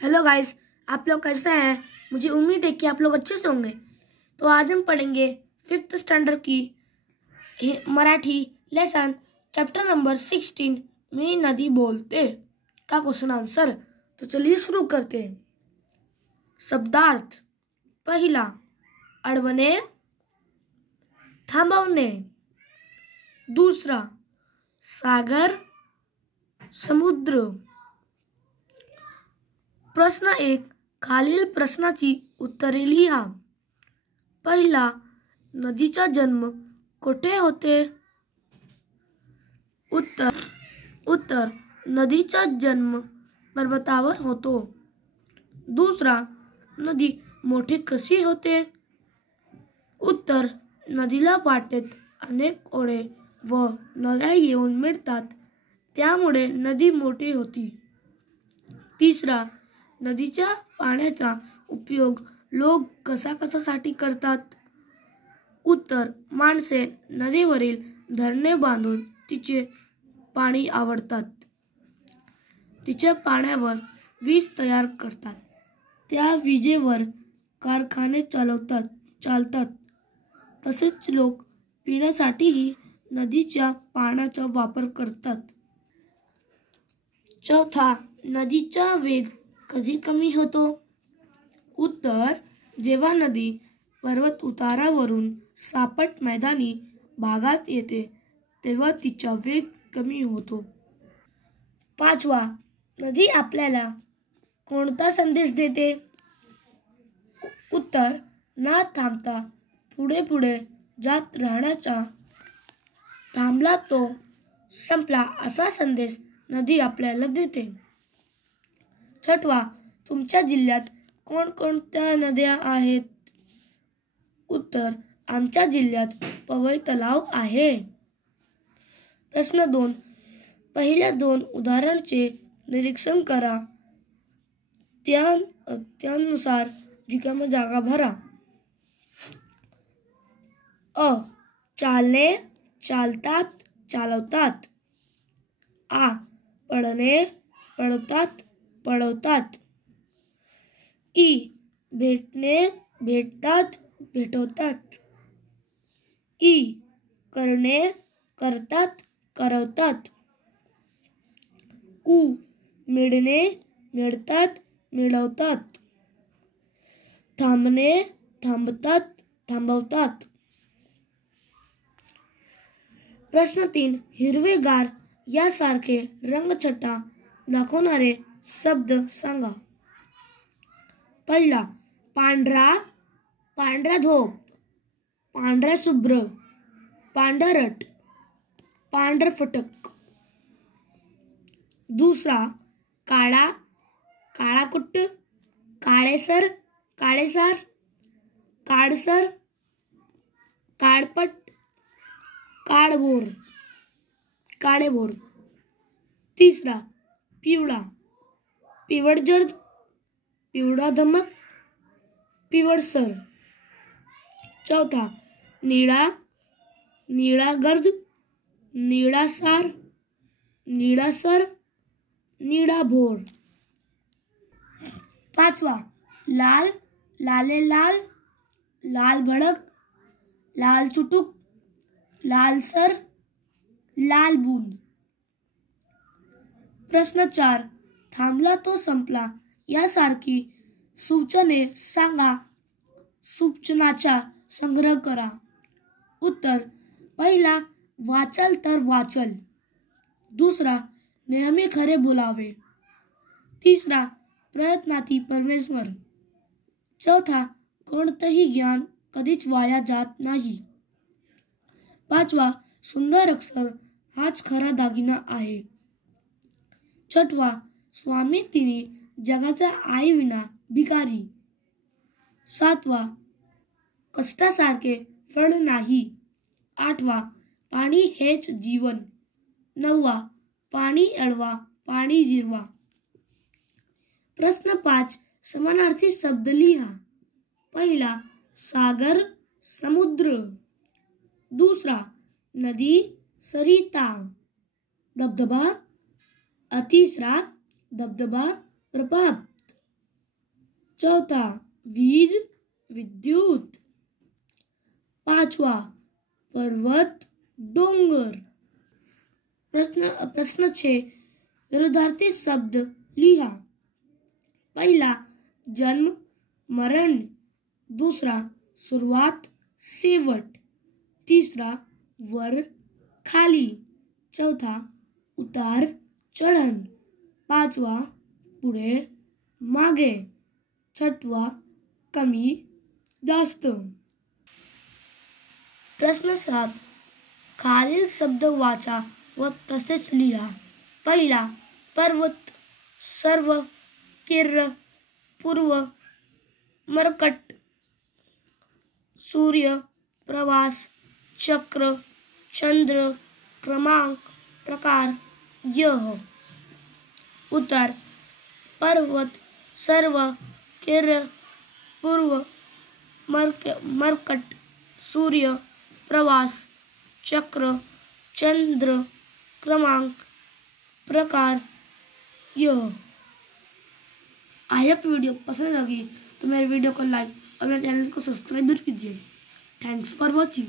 Hello guys, आप लोग कैसे हैं। मुझे उम्मीद है कि आप लोग अच्छे से होंगे। तो आज हम पढ़ेंगे 5th स्टैंडर्ड की मराठी लेसन चैप्टर नंबर 16 में नदी बोलते का क्वेश्चन आंसर। तो चलिए शुरू करते हैं। शब्दार्थ पहिला अडवणे थांबवणे, दूसरा सागर समुद्र। प्रश्न 1 खालील प्रश्नाची उत्तरे लिहा। पहिला नदीचा जन्म कोठे होते? उत्तर नदीचा जन्म पर्वतावर होतो। दुसरा नदी मोठी कशी होते? उत्तर नदीला वाटेत अनेक ओढे व नद्या येऊन मिळतात, त्यामुळे नदी मोठी होती। तिसरा नदीच्या पाण्याचा उपयोग लोक कशासाठी करतात? उत्तर माणसे नदीवरील धरणे बांधून तिचे पाणी आवडतात, तिच्या पाण्यावर वीज तयार करतात, त्या विजेवर कारखाने चालतात। तसेच लोक पिण्यासाठीही नदीच्या पाण्याचा वापर करतात। चौथा नदीचा वेग कधी कमी होतो? उत्तर जेव्हा नदी पर्वत उतारावरून सापट मैदानी भागात येते तेव्हा तिचा वेग कमी होतो। पाचवा नदी आपल्याला कोणता संदेश देते? उत्तर न थांबता पुढे पुढे जात राहण्याचा, थांबला तो संपला असा संदेश नदी आपल्याला देते। छठवा तुमच्या जिल्ह्यात कोणकोणत्या नद्या आहेत? उत्तर आमच्या जिल्ह्यात पवई तलाव आहे। प्रश्न 2 पहिल्या 2 उदाहरणांचे निरीक्षण करा, त्यानुसार रिकाम्या जागा भरा। अ चालणे चालतात चालवतात। आ पडणे पडतात पडवतात। ई भेटणे भेटतात भेटवतात। ई करणे करतात करवतात। उ मिळणे मिळतात मिळवतात। थांबणे थांबतात थांबवतात। प्रश्न 3 हिरवेगार यासारखे रंगछटा दाखवणारे शब्द सांगा। पहिला पांढरा पांढरा धोप, पांढरा शुभ्र, पांढरट, पांढरफटक। दुसरा काळा काळाकुट्ट, काळेसर काळेसार, काळसर, काळपट, काळभोर काळेभोर। तिसरा पिवळा पिवळजर्द, पिवळा धमक, पिवळसर। चौथा निळा निळागर्द, निळासार, निळासर, निळाभोर। पाचवा लाल लालेलाल, लाल भडक, लाल चुटुक, लालसर, लालबुंद। प्रश्न 4 थांबला तो संपला यासारखी सूचने सांगा, सूचनाचा संग्रह करा। उत्तर पहिला वाचल तर वाचल। दुसरा नेहमी खरे बोलावे। तिसरा प्रयत्नाती परमेश्वर। चौथा कोणतेही ज्ञान कधीच वाया जात नाही। पाचवा सुंदर अक्षर हाच खरा दागिना आहे। छठवा स्वामी तिरी जगाचा आई विना भिकारी। सातवा कष्टासारखे फळ नाही। आठवा पाणी हेच जीवन। नववा पाणी अडवा पाणी जिरवा। प्रश्न 5 समानार्थी शब्द लिहा। पहिला सागर समुद्र, दूसरा नदी सरिता, धबधबा, तिसरा धबधबा प्रपात, चौथा वीज विद्युत। पाचवा पर्वत डोंगर। प्रश्न 6 विरुद्धार्थी शब्द लिहा। पहला जन्म मरण, दूसरा सुरुवात शेवट, तीसरा वर खाली, चौथा उतार चढण, पाचवा पुढे मागे, छठवा कमी जास्त। प्रश्न 7 खालील शब्द वाचा व तसेच लिहा। पहिला पर्वत, सर्व, किर्र, पूर्व, मरकट, सूर्य, प्रवास, चक्र, चंद्र, क्रमांक, प्रकार, यह। उत्तर पर्वत, सर्व, किर्र, पूर्व, मरकट, सूर्य, प्रवास, चक्र, चंद्र, क्रमांक, प्रकार, यह। आई होप वीडियो पसंद लगी तो मेरे वीडियो को लाइक और मेरे चैनल को सब्सक्राइब भी कीजिए। Thanks for watching.